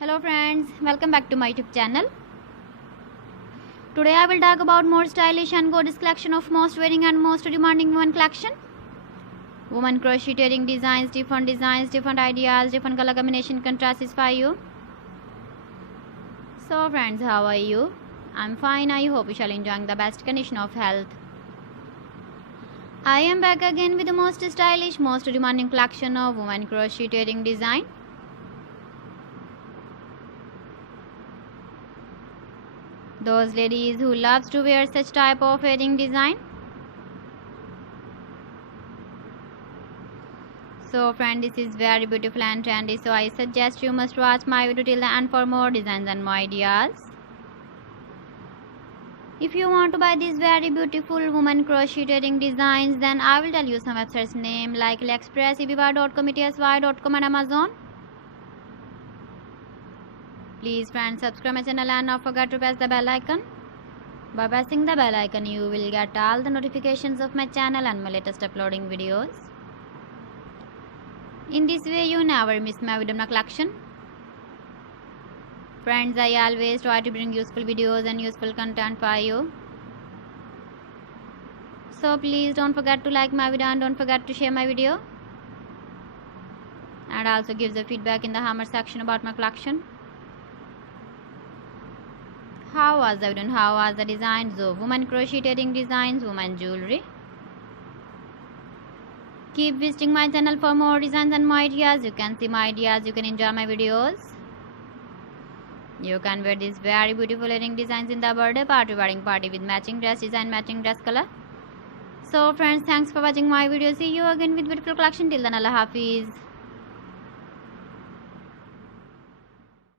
Hello friends, welcome back to my YouTube channel. Today I will talk about more stylish and gorgeous collection of most wearing and most demanding women collection. Women crocheting designs, different ideas, different color combination can satisfy you. So friends, how are you? I'm fine. I hope you shall enjoying the best condition of health. I am back again with the most stylish, most demanding collection of women crocheting design. Those ladies who loves to wear such type of wedding design. So friend, this is very beautiful and trendy, so I suggest you must watch my video till the end for more designs and more ideas. If you want to buy these very beautiful woman crocheting designs, then I will tell you some websites name like AliExpress, eBay.com, etsy.com and Amazon. Please friends, subscribe my channel and not forget to press the bell icon. By pressing the bell icon, you will get all the notifications of my channel and my latest uploading videos. In this way, you never miss my video collection. Friends, I always try to bring useful videos and useful content for you. So please don't forget to like my video and don't forget to share my video. And also give the feedback in the comment section about my collection. How was the video and how was the designs of women crocheting designs, women jewelry? Keep visiting my channel for more designs and more ideas. You can see my ideas, you can enjoy my videos. You can wear these very beautiful wedding designs in the birthday party, wedding party with matching dress design, matching dress color. So friends, thanks for watching my video. See you again with beautiful collection. Till then, Allah Hafiz.